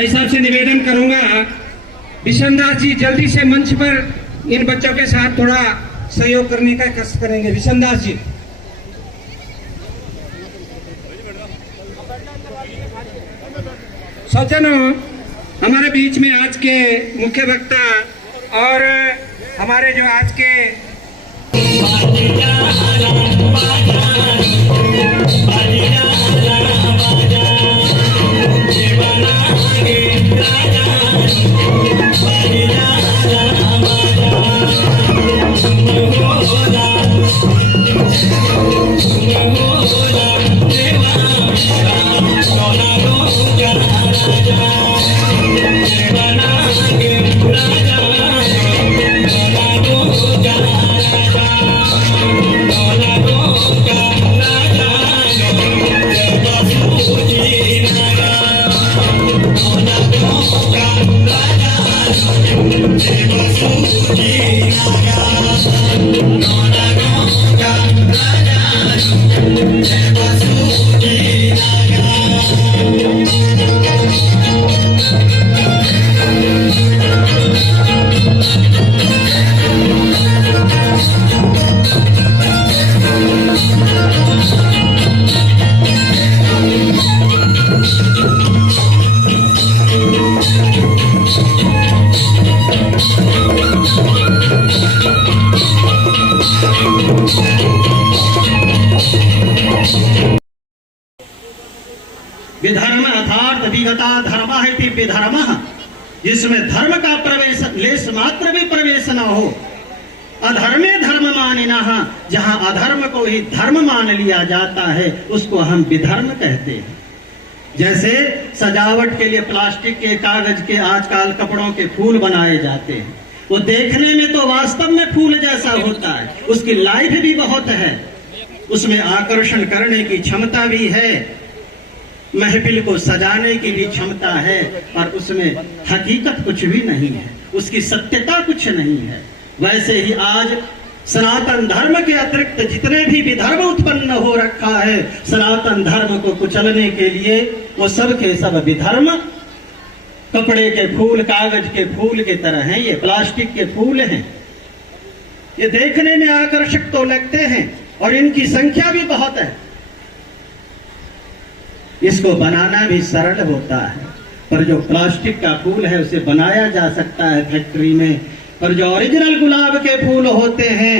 भाई साहब से निवेदन करूंगा, बिशन दास जी जल्दी से मंच पर इन बच्चों के साथ थोड़ा सहयोग करने का कष्ट करेंगे। बिशन दास जी। सज्जनों, हमारे बीच में आज के मुख्य वक्ता और हमारे जो आज के विधर्म अर्थात विगता धर्म है विधर्म, जिसमें धर्म का प्रवेश लेस मात्र भी प्रवेश न हो। अधर्मे धर्म मानिना, जहां अधर्म को ही धर्म मान लिया जाता है उसको हम विधर्म कहते हैं। जैसे सजावट के लिए प्लास्टिक के, कागज के, आजकल कपड़ों के फूल बनाए जाते हैं, वो देखने में तो वास्तव में फूल जैसा होता है, उसकी लाइफ भी बहुत है, उसमें आकर्षण करने की क्षमता भी है, महफिल को सजाने की भी क्षमता है, पर उसमें हकीकत कुछ भी नहीं है, उसकी सत्यता कुछ नहीं है। वैसे ही आज सनातन धर्म के अतिरिक्त जितने भी विधर्म उत्पन्न हो रखा है, सनातन धर्म को कुचलने के लिए वो सब के सब विधर्म कपड़े के फूल, कागज के फूल की तरह हैं, ये प्लास्टिक के फूल हैं। ये देखने में आकर्षक तो लगते हैं और इनकी संख्या भी बहुत है। इसको बनाना भी सरल होता है, पर जो प्लास्टिक का फूल है उसे बनाया जा सकता है फैक्ट्री में, पर जो ओरिजिनल गुलाब के फूल होते हैं,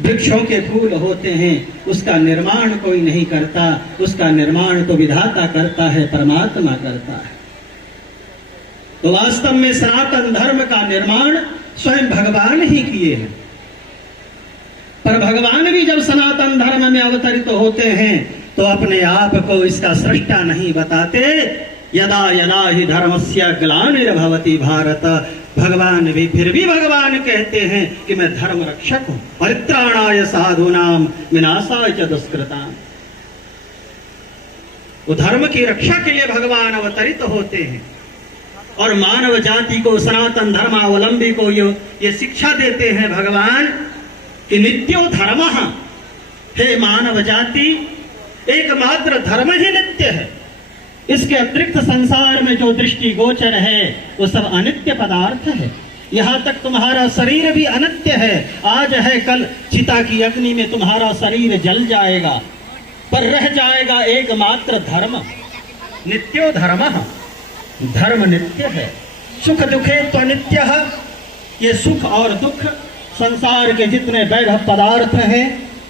वृक्षों के फूल होते हैं, उसका निर्माण कोई नहीं करता, उसका निर्माण तो विधाता करता है, परमात्मा करता है। तो वास्तव में सनातन धर्म का निर्माण स्वयं भगवान ही किए हैं, पर भगवान भी जब सनातन धर्म में अवतरित होते हैं तो अपने आप को इसका सृष्टा नहीं बताते। यदा यदा ही धर्मस्य ग्लानिर्भवति भारत, भगवान भी फिर भी भगवान कहते हैं कि मैं धर्म रक्षक हूं, परित्राणाय साधूनाम विनाशाय च दुष्कृताम। वो धर्म की रक्षा के लिए भगवान अवतरित होते हैं और मानव जाति को, सनातन धर्मावलंबी को ये शिक्षा देते हैं भगवान कि नित्यो धर्मः, हे मानव जाति एकमात्र धर्म ही नित्य है, इसके अतिरिक्त संसार में जो दृष्टि गोचर है वो सब अनित्य पदार्थ है। यहाँ तक तुम्हारा शरीर भी अनित्य है, आज है कल चिता की अग्नि में तुम्हारा शरीर जल जाएगा, पर रह जाएगा एकमात्र धर्म। नित्यो धर्मः, धर्म नित्य है। सुख दुखे तो नित्य, ये सुख और दुख संसार के जितने वैभव पदार्थ हैं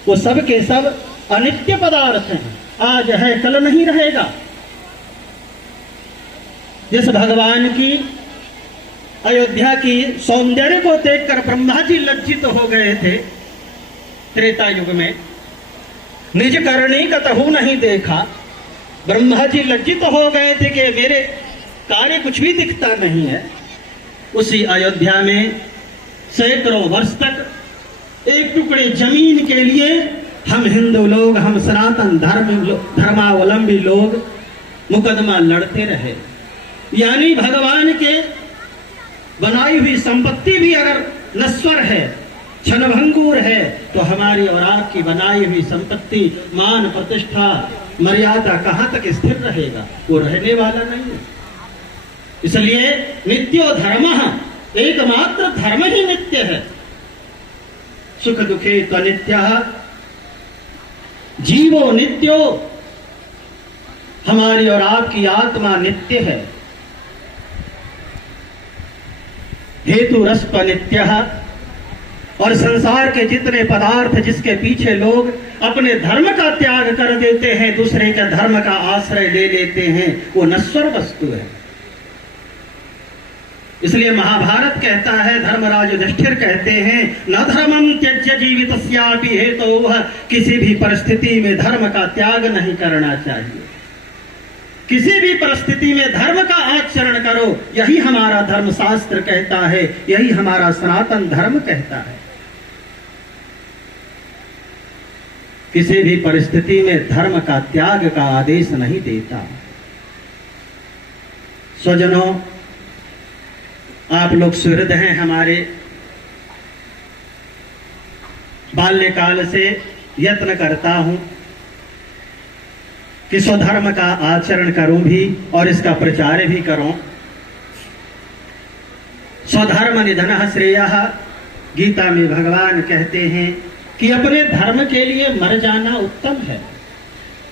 वो सब के सब अनित्य पदार्थ हैं, आज है कल नहीं रहेगा। जिस भगवान की अयोध्या की सौंदर्य को देखकर ब्रह्मा जी लज्जित हो गए थे त्रेता युग में, निज करणी कतहु नहीं देखा, ब्रह्मा जी लज्जित हो गए थे कि मेरे कार्य कुछ भी दिखता नहीं है। उसी अयोध्या में सैकड़ों वर्ष तक एक टुकड़े जमीन के लिए हम हिंदू लोग, हम सनातन धर्मावलंबी लोग मुकदमा लड़ते रहे। यानी भगवान के बनाई हुई संपत्ति भी अगर नश्वर है, क्षणभंगुर है, तो हमारी और आपकी बनाई हुई संपत्ति, मान प्रतिष्ठा, मर्यादा कहां तक स्थिर रहेगा? वो रहने वाला नहीं है। इसलिए नित्यो धर्मः, एकमात्र धर्म ही नित्य है। सुख दुखे त्वनित्यः, जीवो नित्यो, हमारी और आपकी आत्मा नित्य है। हेतु रस्प नित्यः, और संसार के जितने पदार्थ जिसके पीछे लोग अपने धर्म का त्याग कर देते हैं, दूसरे के धर्म का आश्रय ले लेते हैं, वो नश्वर वस्तु है। इसलिए महाभारत कहता है, धर्मराज युधिष्ठिर कहते हैं, न धर्मं त्यज्य जीवितस्यापि हेतोः, किसी भी परिस्थिति में धर्म का त्याग नहीं करना चाहिए। किसी भी परिस्थिति में धर्म का आचरण करो, यही हमारा धर्मशास्त्र कहता है, यही हमारा सनातन धर्म कहता है। किसी भी परिस्थिति में धर्म का त्याग का आदेश नहीं देता। स्वजनों, आप लोग सुहृद हैं हमारे। बाल्यकाल से यत्न करता हूं कि स्वधर्म का आचरण करूं भी और इसका प्रचार भी करूं। स्वधर्म निधनः श्रेयः, गीता में भगवान कहते हैं कि अपने धर्म के लिए मर जाना उत्तम है।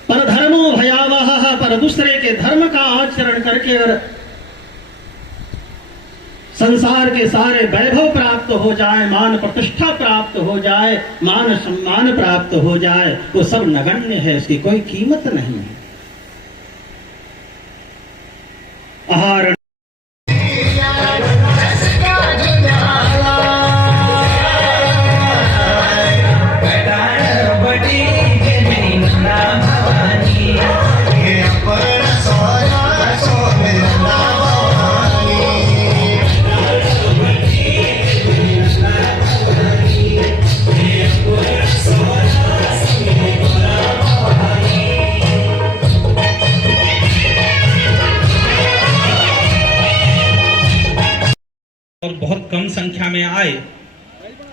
पर धर्मो भयावह, पर दूसरे के धर्म का आचरण करके और संसार के सारे वैभव प्राप्त हो जाए, मान प्रतिष्ठा प्राप्त हो जाए, मान सम्मान प्राप्त हो जाए, वो सब नगण्य है, उसकी कोई कीमत नहीं है। आहार और बहुत कम संख्या में आए,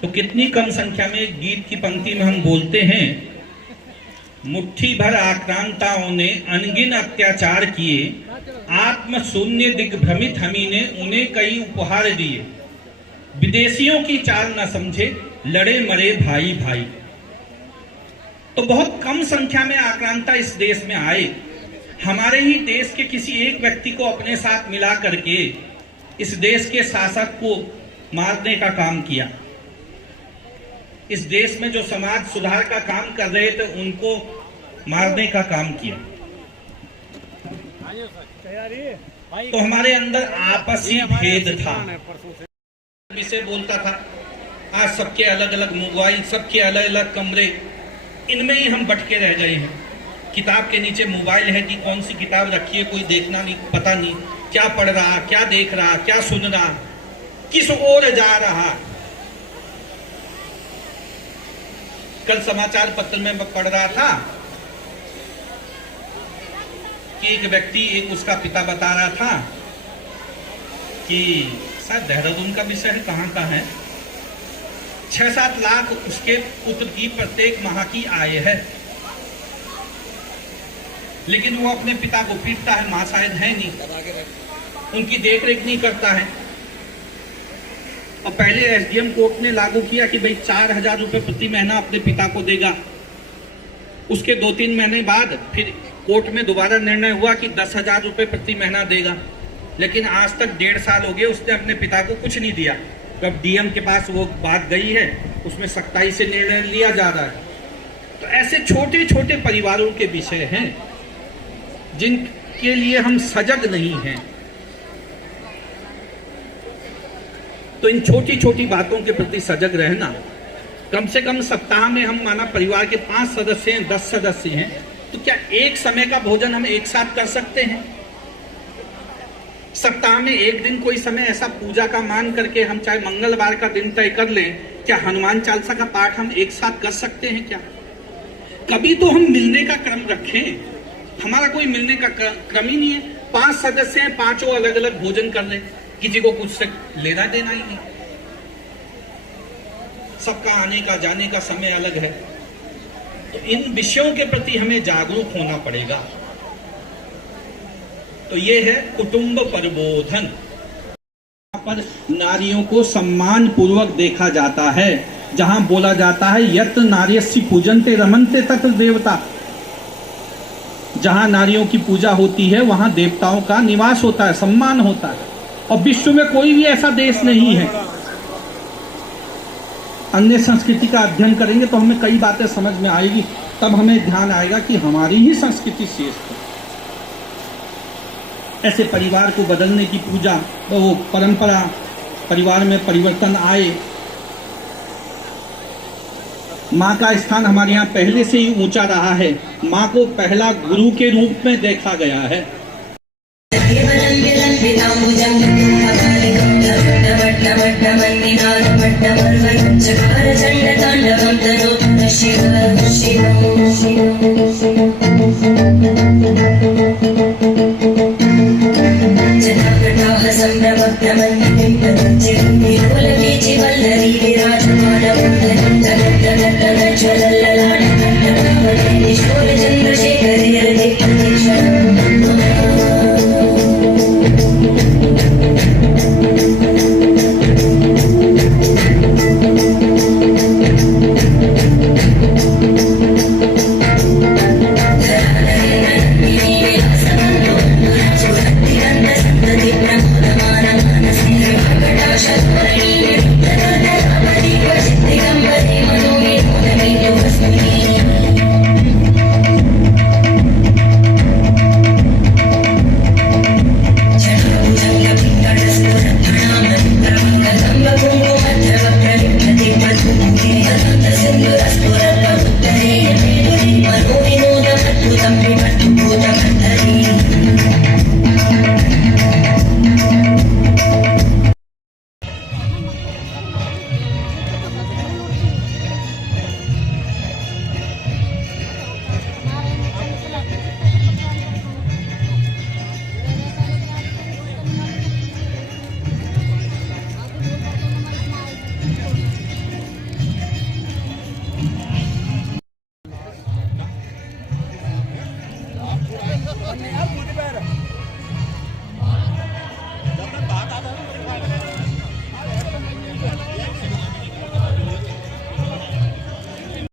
तो कितनी कम संख्या में गीत की पंक्ति में हम बोलते हैं, मुट्ठी भर आक्रांताओं ने अनगिन अत्याचार किए, आत्म शून्य दिग्भ्रमित हमी ने उन्हें कई उपहार दिए, विदेशियों की चाल न समझे, लड़े मरे भाई भाई। तो बहुत कम संख्या में आक्रांता इस देश में आए, हमारे ही देश के किसी एक व्यक्ति को अपने साथ मिला करके इस देश के शासक को मारने का काम किया। इस देश में जो समाज सुधार का काम कर रहे थे उनको मारने का काम किया। तो हमारे अंदर आपसी भेद था। से बोलता था, आज सबके अलग अलग मोबाइल, सबके अलग अलग कमरे, इनमें ही हम भटके रह गए हैं। किताब के नीचे मोबाइल है कि कौन सी किताब रखी है कोई देखना नहीं, पता नहीं क्या पढ़ रहा, क्या देख रहा, क्या सुन रहा, किस ओर जा रहा। कल समाचार पत्र में मैं पढ़ रहा था कि एक व्यक्ति, एक उसका पिता बता रहा था कि शायद देहरादून का विषय है, कहाँ का है, 6-7 लाख उसके पुत्र की प्रत्येक माह की आय है, लेकिन वो अपने पिता को पीटता है, मां शायद है नहीं, उनकी देखरेख नहीं करता है। और पहले एसडीएम कोर्ट ने लागू किया कि भाई 4,000 रुपए प्रति महीना अपने पिता को देगा। उसके 2-3 महीने बाद फिर कोर्ट में दोबारा निर्णय हुआ कि 10,000 रुपए प्रति महीना देगा। लेकिन आज तक 1.5 साल हो गए, उसने अपने पिता को कुछ नहीं दिया। अब डीएम के पास वो बात गई है, उसमें सख्ताई से निर्णय लिया जा रहा है। तो ऐसे छोटे छोटे परिवारों के विषय हैं जिनके लिए हम सजग नहीं हैं। तो इन छोटी छोटी बातों के प्रति सजग रहना, कम से कम सप्ताह में हम माना परिवार के 5 सदस्य हैं, 10 सदस्य हैं, तो क्या एक समय का भोजन हम एक साथ कर सकते हैं? सप्ताह में एक दिन कोई समय ऐसा पूजा का मान करके हम चाहे मंगलवार का दिन तय कर लें, क्या हनुमान चालीसा का पाठ हम एक साथ कर सकते हैं? क्या कभी तो हम मिलने का क्रम रखें। हमारा कोई मिलने का क्रम ही नहीं है। 5 सदस्य हैं, 5 अलग अलग भोजन कर लें, किसी को कुछ से लेना देना ही नहीं। सबका आने का जाने का समय अलग है। तो इन विषयों के प्रति हमें जागरूक होना पड़ेगा। तो ये है कुटुंब प्रबोधन। यहाँ पर नारियों को सम्मान पूर्वक देखा जाता है। जहां बोला जाता है यत्र नार्यस्य पूजन्ते रमन्ते तत्र देवता, जहां नारियों की पूजा होती है वहां देवताओं का निवास होता है, सम्मान होता है। और विश्व में कोई भी ऐसा देश नहीं है। अन्य संस्कृति का अध्ययन करेंगे तो हमें कई बातें समझ में आएगी, तब हमें ध्यान आएगा कि हमारी ही संस्कृति श्रेष्ठ है। ऐसे परिवार को बदलने की पूजा, वो परंपरा, परिवार में परिवर्तन आए। माँ का स्थान हमारे यहाँ पहले से ही ऊंचा रहा है। माँ को पहला गुरु के रूप में देखा गया है।